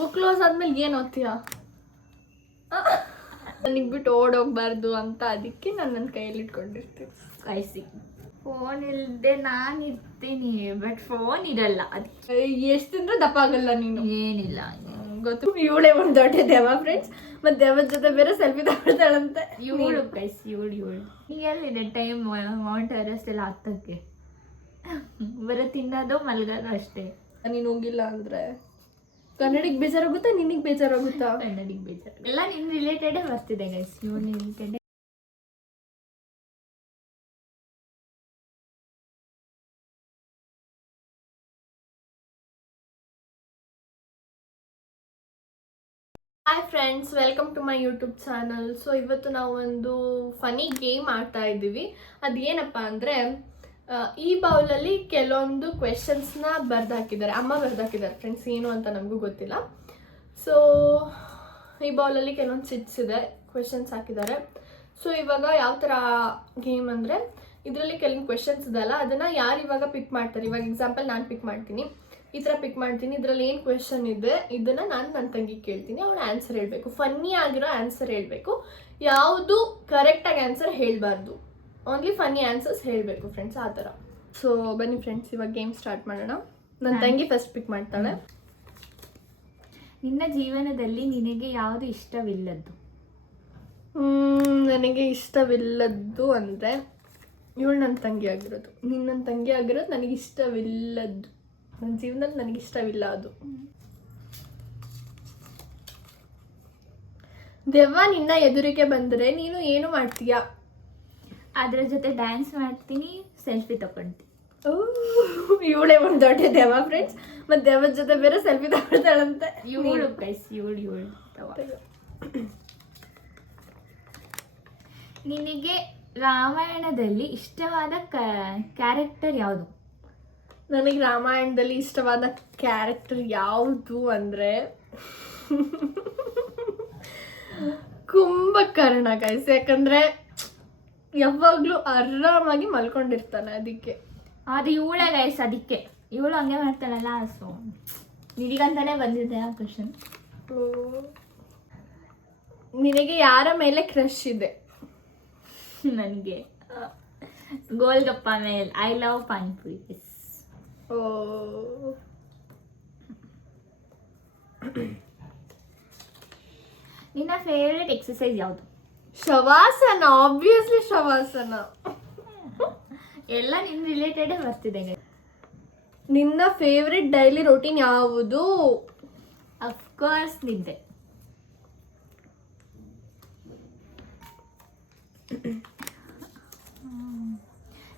Book close ಆದ್ಮೇಲೆ ಏನು ಓದ್ತೀಯಾ? ನನಗೆ ಬಿಟ್ಟು ಓಡೋಗ್ಬಾರ್ದು ಅಂತ ಅದಕ್ಕೆ ನಾನು ನನ್ನ ಕೈಯಲ್ಲಿ ಇಟ್ಕೊಂಡಿರ್ತೀನಿ. ಕಾಯಿಸಿ ಫೋನ್ ಇಲ್ಲದೆ ನಾನು ಇರ್ತೀನಿ, ಬಟ್ ಫೋನ್ ಇರಲ್ಲ. ಅದಕ್ಕೆ ಎಷ್ಟು ತಿಂದ್ರೆ ದಪ್ಪ ಆಗಲ್ಲ ನೀನು. ಏನಿಲ್ಲ ಗೊತ್ತು. ಇವಳೇ ಒಂದು ದೊಡ್ಡ ದೇವ ಫ್ರೆಂಡ್ಸ್. ಮತ್ತೆ ದೇವದ ಜೊತೆ ಬೇರೆ ಸೆಲ್ಫಿ ತಗೊಳ್ತಾಳಂತೆ. ಇವಳು ಕೈಸಿ ಇವಳು ಈಗ ಎಲ್ಲಿದೆ ಟೈಮ್ ಮೌಂಟ್ ಎವರೆಸ್ಟ್ ಎಲ್ಲ ಹತ್ತಕ್ಕೆ? ಬರೀ ತಿನ್ನೋದು ಮಲ್ಗೋದು ಅಷ್ಟೇ. ನೀನು ಹೋಗಿಲ್ಲ ಅಂದ್ರೆ ಕನ್ನಡಿಗೆ ಬೇಜಾರಾಗುತ್ತಾ, ನಿನಗೆ ಬೇಜಾರಾಗುತ್ತಾ? ಕನ್ನಡಿಗೆ ಬೇಜಾರು. ಎಲ್ಲ ನಿನ್ನ ರಿಲೇಟೆಡೇ ಬರ್ತಿದೆ ಗೈಸ್, ಇವನು related. Hi friends, welcome to my YouTube channel. So ಇವತ್ತು ನಾವು ಒಂದು ಫನಿ ಗೇಮ್ ಆಡ್ತಾ ಇದ್ದೀವಿ. ಅದೇನಪ್ಪ ಅಂದರೆ, ಈ ಬೌಲಲ್ಲಿ ಕೆಲವೊಂದು ಕ್ವೆಶನ್ಸ್ನ ಬರ್ದಾಕಿದ್ದಾರೆ, ಅಮ್ಮ ಬರ್ದಾಕಿದ್ದಾರೆ ಫ್ರೆಂಡ್ಸ್. ಏನು ಅಂತ ನಮಗೂ ಗೊತ್ತಿಲ್ಲ. ಸೊ ಈ ಬೌಲಲ್ಲಿ ಕೆಲವೊಂದು ಚಿಟ್ಸ್ ಇದೆ, ಕ್ವೆಶನ್ಸ್ ಹಾಕಿದ್ದಾರೆ. ಸೊ ಇವಾಗ ಯಾವ ಥರ ಗೇಮ್ ಅಂದರೆ, ಇದರಲ್ಲಿ ಕೆಲವೊಂದು ಕ್ವೆಶನ್ಸ್ ಇದೆಲ್ಲ, ಅದನ್ನು ಯಾರು ಇವಾಗ ಪಿಕ್ ಮಾಡ್ತಾರೆ. ಇವಾಗ ಎಕ್ಸಾಂಪಲ್ ನಾನು ಪಿಕ್ ಮಾಡ್ತೀನಿ, ಈ ಥರ ಪಿಕ್ ಮಾಡ್ತೀನಿ. ಇದರಲ್ಲಿ ಏನು ಕ್ವೆಶನ್ ಇದೆ ಇದನ್ನು ನಾನು ನನ್ನ ತಂಗಿ ಕೇಳ್ತೀನಿ, ಅವಳು ಆನ್ಸರ್ ಹೇಳಬೇಕು. ಫನ್ನಿ ಆಗಿರೋ ಆನ್ಸರ್ ಹೇಳಬೇಕು, ಯಾವುದು ಕರೆಕ್ಟಾಗಿ ಆನ್ಸರ್ ಹೇಳಬಾರ್ದು. ಓನ್ಲಿ ಫನ್ನಿ ಆನ್ಸರ್ಸ್ ಹೇಳಬೇಕು ಫ್ರೆಂಡ್ಸ್, ಆ ಥರ. ಸೊ ಬನ್ನಿ ಫ್ರೆಂಡ್ಸ್, ಇವಾಗ ಗೇಮ್ ಸ್ಟಾರ್ಟ್ ಮಾಡೋಣ. ನನ್ನ ತಂಗಿ ಫಸ್ಟ್ ಪಿಕ್ ಮಾಡ್ತಾಳೆ. ನಿನ್ನ ಜೀವನದಲ್ಲಿ ನಿನಗೆ ಯಾವುದು ಇಷ್ಟವಿಲ್ಲದ್ದು? ನನಗೆ ಇಷ್ಟವಿಲ್ಲದ್ದು ಅಂದರೆ ಇವಳು ನನ್ನ ತಂಗಿ ಆಗಿರೋದು. ನನ್ನ ತಂಗಿ ಆಗಿರೋದು ನನಗೆ ಇಷ್ಟವಿಲ್ಲದ್ದು. ನನ್ನ ಜೀವನದಲ್ಲಿ ನನಗಿಷ್ಟವಿಲ್ಲ ಅದು. ದೆವ್ವ ನಿನ್ನ ಎದುರಿಗೆ ಬಂದರೆ ನೀನು ಏನು ಮಾಡ್ತೀಯಾ? ಅದ್ರ ಜೊತೆ ಡ್ಯಾನ್ಸ್ ಮಾಡ್ತೀನಿ, ಸೆಲ್ಫಿ ತಗೊಳ್ತೀನಿ. ಇವಳೇ ಒಂದು ದೊಡ್ಡ ದೆವ್ವ ಫ್ರೆಂಡ್ಸ್. ಮತ್ತೆ ದೆವ್ವದ ಜೊತೆ ಬೇರೆ ಸೆಲ್ಫಿ ತಗೊಳ್ತಾಳಂತೆ. ಇವಳು ಗೈಸ್, ಇವಳು ನಿನಗೆ ರಾಮಾಯಣದಲ್ಲಿ ಇಷ್ಟವಾದ ಕ್ಯಾರೆಕ್ಟರ್ ಯಾವುದು? ನನಗೆ ರಾಮಾಯಣದಲ್ಲಿ ಇಷ್ಟವಾದ ಕ್ಯಾರೆಕ್ಟರ್ ಯಾವುದು ಅಂದರೆ ಕುಂಭಕರ್ಣ ಗೈಸ್. ಯಾಕಂದರೆ ಯಾವಾಗಲೂ ಆರಾಮಾಗಿ ಮಲ್ಕೊಂಡಿರ್ತಾನೆ, ಅದಕ್ಕೆ. ಅದು ಇವಳೇ ಗೈಸ್, ಅದಕ್ಕೆ ಇವಳು ಹಂಗೆ ಮಾಡ್ತಾಳಲ್ಲ. ಸೊ ನಿನಗಂತಾನೆ ಬಂದಿದೆ ಆ ಕ್ವಶನ್. ನಿನಗೆ ಯಾರ ಮೇಲೆ ಕ್ರಶ್ ಇದೆ? ನನಗೆ ಗೋಲ್ಗಪ್ಪ ಮೇಲೆ. I love panipuri. ನಿನ್ನ ಫೇವ್ರೆಟ್ ಎಕ್ಸಸೈಸ್ ಯಾವುದು? ಶವಾಸನ, ಆಬ್ವಿಯಸ್ಲಿ ಶವಾಸನ. ಎಲ್ಲ ನಿನ್ನ ರಿಲೇಟೆಡೇ ಬರ್ತಿದೆ. ನಿನ್ನ ಫೇವ್ರೆಟ್ ಡೈಲಿ ರೂಟೀನ್ ಯಾವುದು? ಅಫ್ಕೋರ್ಸ್ ನಿದ್ದೆ.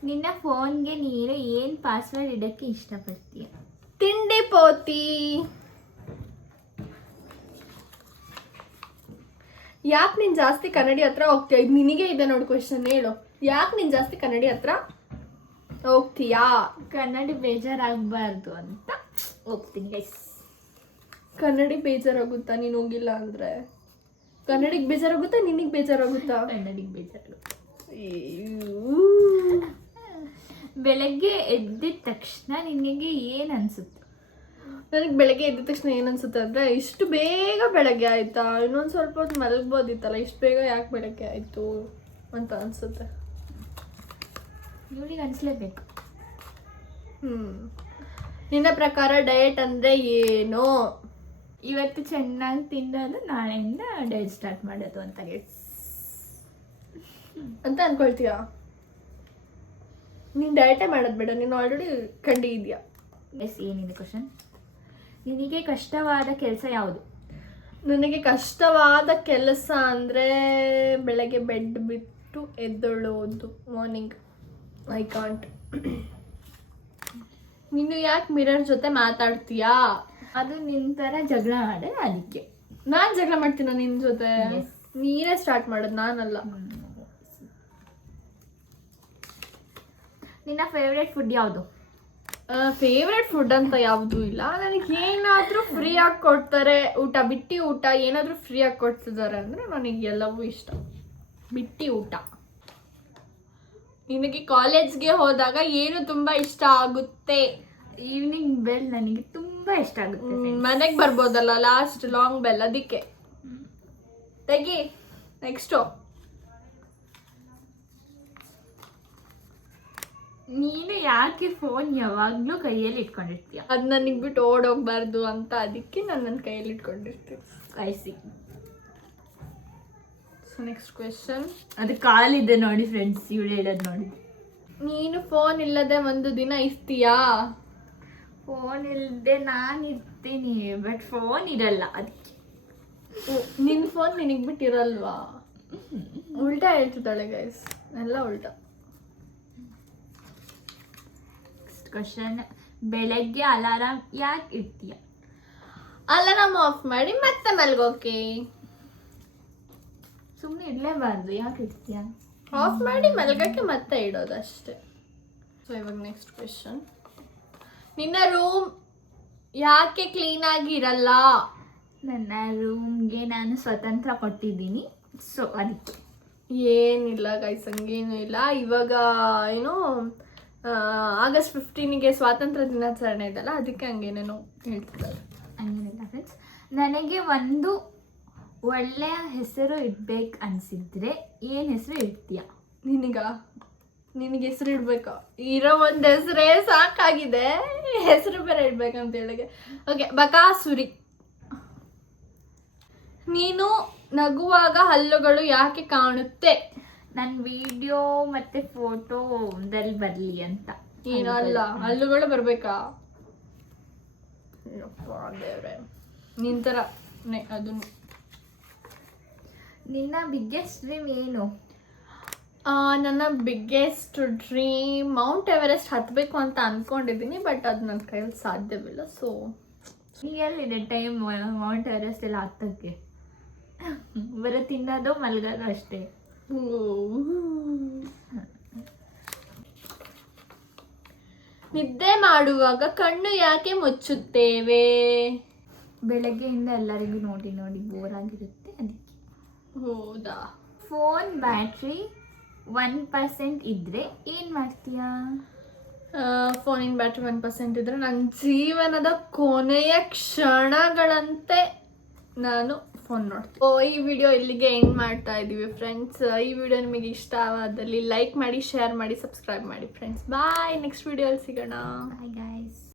ನಿನ್ನ ಫೋನ್ಗೆ ನೀನು ಏನು ಪಾಸ್ವರ್ಡ್ ಇಡೋಕ್ಕೆ ಇಷ್ಟಪಡ್ತೀಯ? ತಿಂಡಿ ಪೋತಿ. ಯಾಕೆ ನೀನು ಜಾಸ್ತಿ ಕನ್ನಡಿ ಹತ್ರ ಹೋಗ್ತೀಯ? ಇದು ನಿನಗೆ ಇದೆ ನೋಡಿ ಕ್ವೆಶನ್, ಹೇಳು. ಯಾಕೆ ನೀನು ಜಾಸ್ತಿ ಕನ್ನಡಿ ಹತ್ರ ಹೋಗ್ತೀಯಾ? ಕನ್ನಡಿ ಬೇಜಾರಾಗಬಾರ್ದು ಅಂತ ಹೋಗ್ತೀನಿ ಗೈಸ್. ಕನ್ನಡಿ ಬೇಜಾರಾಗುತ್ತಾ ನೀನು ಹೋಗಿಲ್ಲ ಅಂದರೆ? ಕನ್ನಡಿಗೆ ಬೇಜಾರಾಗುತ್ತಾ, ನಿನಗೆ ಬೇಜಾರಾಗುತ್ತಾ? ಕನ್ನಡಿಗೆ ಬೇಜಾರಾಗುತ್ತೆ. ಬೆಳಗ್ಗೆ ಎದ್ದಿದ ತಕ್ಷಣ ನಿನಗೆ ಏನು ಅನಿಸುತ್ತೆ? ನನಗೆ ಬೆಳಗ್ಗೆ ಎದ್ದ ತಕ್ಷಣ ಏನು ಅನಿಸುತ್ತೆ ಅಂದರೆ, ಇಷ್ಟು ಬೇಗ ಬೆಳಗ್ಗೆ ಆಯಿತಾ, ಇನ್ನೊಂದು ಸ್ವಲ್ಪ ಹೊತ್ತು ಮಲಗ್ಬೋದಿತ್ತಲ್ಲ, ಇಷ್ಟು ಬೇಗ ಯಾಕೆ ಬೆಳಗ್ಗೆ ಆಯಿತು ಅಂತ ಅನಿಸುತ್ತೆ. ಇವಳಿಗೆ ಅನಿಸ್ಲೇಬೇಕು. ನಿನ್ನ ಪ್ರಕಾರ ಡಯಟ್ ಅಂದರೆ ಏನು? ಇವತ್ತು ಚೆನ್ನಾಗಿ ತಿನ್ನೋದು, ನಾಳೆಯಿಂದ ಡಯಟ್ ಸ್ಟಾರ್ಟ್ ಮಾಡೋದು ಅಂತ ಅನ್ಕೊಳ್ತೀಯಾ? ನೀನು ಡಯಟೇ ಮಾಡೋದು ಬೇಡ, ನೀನು ಆಲ್ರೆಡಿ ಕಂಡು ಇದೆಯಾ. ಎಸ್, ಏನಿದೆ ಕ್ವಶನ್? ನಿನಗೆ ಕಷ್ಟವಾದ ಕೆಲಸ ಯಾವುದು? ನನಗೆ ಕಷ್ಟವಾದ ಕೆಲಸ ಅಂದರೆ ಬೆಳಗ್ಗೆ ಬೆಡ್ ಬಿಟ್ಟು ಎದ್ದೊಳ್ಳೋದು, ಮಾರ್ನಿಂಗ್. I can't. ನೀನು ಯಾಕೆ ಮಿರರ್ ಜೊತೆ ಮಾತಾಡ್ತೀಯಾ? ಅದು ನಿನ್ನ ಥರ ಜಗಳ ಆಡ, ಅದಕ್ಕೆ. ನಾನು ಜಗಳ ಮಾಡ್ತೀನ ನಿನ್ನ ಜೊತೆ? ನೀನೇ ಸ್ಟಾರ್ಟ್ ಮಾಡೋದು, ನಾನಲ್ಲ. ನಿನ್ನ ಫೇವ್ರೆಟ್ ಫುಡ್ ಯಾವುದು? ಫೇವ್ರೆಟ್ ಫುಡ್ ಅಂತ ಯಾವುದೂ ಇಲ್ಲ. ನನಗೆ ಏನಾದರೂ ಫ್ರೀಯಾಗಿ ಕೊಡ್ತಾರೆ ಊಟ, ಬಿಟ್ಟಿ ಊಟ ಏನಾದರೂ ಫ್ರೀಯಾಗಿ ಕೊಡ್ತಿದ್ದಾರೆ ಅಂದರೆ ನನಗೆ ಎಲ್ಲವೂ ಇಷ್ಟ. ಬಿಟ್ಟಿ ಊಟ. ನಿನಗೆ ಕಾಲೇಜ್ಗೆ ಹೋದಾಗ ಏನು ತುಂಬ ಇಷ್ಟ ಆಗುತ್ತೆ? ಈವ್ನಿಂಗ್ ಬೆಲ್ ನನಗೆ ತುಂಬ ತುಂಬಾ ಇಷ್ಟ ಆಗುತ್ತೆ ಮನೆಗೆ ಬರ್ಬೋದಲ್ಲ ಲಾಸ್ಟ್ ಲಾಂಗ್ ಬೆಲ್ ಅದಕ್ಕೆ ತೆಗಿ. ನೆಕ್ಸ್ಟು ನೀನು ಯಾಕೆ ಫೋನ್ ಯಾವಾಗ್ಲೂ ಕೈಯಲ್ಲಿ ಇಟ್ಕೊಂಡಿರ್ತೀಯ? ಅದು ನನಗೆ ಬಿಟ್ಟು ಓಡೋಗ್ಬಾರ್ದು ಅಂತ ಅದಕ್ಕೆ ನಾನು ನನ್ನ ಕೈಯಲ್ಲಿ ಇಟ್ಕೊಂಡಿರ್ತೀನಿ. ಕಾಯಿಸಿ. So next question. ಅದು ಕಾಲಿದೆ ನೋಡಿ ಫ್ರೆಂಡ್ಸ್, ಇವಳು ಹೇಳೋದು ನೋಡಿ. ನೀನು ಫೋನ್ ಇಲ್ಲದೆ ಒಂದು ದಿನ ಇರ್ತೀಯಾ? ಫೋನ್ ಇಲ್ಲದೆ ನಾನು ಇರ್ತೀನಿ, ಬಟ್ ಫೋನ್ ಇರಲ್ಲ ಅದಕ್ಕೆ. ನಿನ್ನ ಫೋನ್ ನಿನಗೆ ಬಿಟ್ಟಿರಲ್ವಾ? ಉಲ್ಟಾ ಹೇಳ್ತಿದ್ದಾಳೆ ಗೈಸ್, ಎಲ್ಲ ಉಲ್ಟಾ. Next question. ಬೆಳಗ್ಗೆ ಅಲಾರಾಮ್ ಯಾಕೆ ಇಡ್ತೀಯ? ಅಲಾರಾಮ್ ಆಫ್ ಮಾಡಿ ಮತ್ತೆ ಮಲ್ಗೋಕೆ. ಸುಮ್ಮನೆ ಇಡಲೇಬಾರ್ದು, ಯಾಕೆ ಇಡ್ತೀಯ? ಆಫ್ ಮಾಡಿ ಮಲ್ಗಕ್ಕೆ ಮತ್ತೆ ಇಡೋದು ಅಷ್ಟೇ. ಸೊ ಇವಾಗ ನೆಕ್ಸ್ಟ್ ಕ್ವೆಶನ್. ನಿನ್ನ ರೂಮ್ ಯಾಕೆ ಕ್ಲೀನಾಗಿ ಇರಲ್ಲ? ನನ್ನ ರೂಮ್ಗೆ ನಾನು ಸ್ವತಂತ್ರ ಕೊಟ್ಟಿದ್ದೀನಿ, ಸೊ ಅದಕ್ಕೆ. ಏನಿಲ್ಲ ಗೈಸ್, ಹಂಗೇನು ಇಲ್ಲ. ಇವಾಗ ಏನು ಆಗಸ್ಟ್ 15ಗೆ ಸ್ವಾತಂತ್ರ್ಯ ದಿನಾಚರಣೆ ಇದೆಲ್ಲ, ಅದಕ್ಕೆ ಹಂಗೇನೇನೋ ಹೇಳ್ತಿದ್ದಾರೆ. ಹಂಗೇನಿಲ್ಲ ಫ್ರೆಂಡ್ಸ್. ನನಗೆ ಒಂದು ಒಳ್ಳೆಯ ಹೆಸರು ಇಡ್ಬೇಕು ಅನಿಸಿದ್ರೆ ಏನು ಹೆಸರು ಇಡ್ತೀಯ? ನಿನಗೆ ಹೆಸರು ಇಡ್ಬೇಕಾ? ಇರೋ ಒಂದು ಹೆಸರೇ ಸಾಕಾಗಿದೆ, ಹೆಸರು ಬೇರೆ ಇಡ್ಬೇಕಂತ ಹೇಳಿಗೆ. ಓಕೆ, ಬಕಾಸುರಿ. ನೀನು ನಗುವಾಗ ಹಲ್ಲುಗಳು ಯಾಕೆ ಕಾಣುತ್ತೆ? ನನ್ನ ವಿಡಿಯೋ ಮತ್ತೆ ಫೋಟೋದಲ್ಲಿ ಬರಲಿ ಅಂತ. ಏನಲ್ಲ, ಹಲ್ಲುಗಳು ಬರ್ಬೇಕಾ? ದೇವ್ರೆ, ನಿಂತರ ಅದು. ನಿನ್ನ ಬಿಗ್ಗೆಸ್ಟ್ ಡ್ರೀಮ್ ಏನು? ನನ್ನ ಬಿಗ್ಗೆಸ್ಟ್ ಡ್ರೀಮ್ ಮೌಂಟ್ ಎವರೆಸ್ಟ್ ಹತ್ತಬೇಕು ಅಂತ ಅಂದ್ಕೊಂಡಿದ್ದೀನಿ, ಬಟ್ ಅದು ನನ್ನ ಕೈಯಲ್ಲಿ ಸಾಧ್ಯವಿಲ್ಲ. ಸೊ ಎಲ್ಲಿದೆ ಟೈಮ್ ಮೌಂಟ್ ಎವರೆಸ್ಟ್ ಎಲ್ಲ ಹತ್ತಕ್ಕೆ? ಬರೀ ತಿನ್ನೋದು ಮಲ್ಗೋದು ಅಷ್ಟೇ. ನಿದ್ದೆ ಮಾಡುವಾಗ ಕಣ್ಣು ಯಾಕೆ ಮುಚ್ಚುತ್ತೇವೆ? ಬೆಳಗ್ಗೆಯಿಂದ ಎಲ್ಲರಿಗೂ ನೋಡಿ ನೋಡಿ ಬೋರ್ ಆಗಿರುತ್ತೆ ಅದಕ್ಕೆ. ಹೌದಾ? ಫೋನ್ ಬ್ಯಾಟ್ರಿ 1% ಇದ್ರೆ ಏನು ಮಾಡ್ತೀಯಾ? ಫೋನಿನ ಬ್ಯಾಟ್ರಿ 1% ಇದ್ರೆ ನನ್ನ ಜೀವನದ ಕೊನೆಯ ಕ್ಷಣಗಳಂತೆ ನಾನು ಫೋನ್ ನೋಡ್ತೀನಿ. ಈ ವಿಡಿಯೋ ಇಲ್ಲಿಗೆ ಎಂಡ್ ಮಾಡ್ತಾ ಇದ್ದೀವಿ ಫ್ರೆಂಡ್ಸ್. ಈ ವಿಡಿಯೋ ನಿಮಗೆ ಇಷ್ಟವಾದಲ್ಲಿ ಲೈಕ್ ಮಾಡಿ, ಶೇರ್ ಮಾಡಿ, ಸಬ್ಸ್ಕ್ರೈಬ್ ಮಾಡಿ ಫ್ರೆಂಡ್ಸ್. ಬಾಯ್, ನೆಕ್ಸ್ಟ್ ವಿಡಿಯೋಲ್ಲಿ ಸಿಗೋಣ. Bye guys.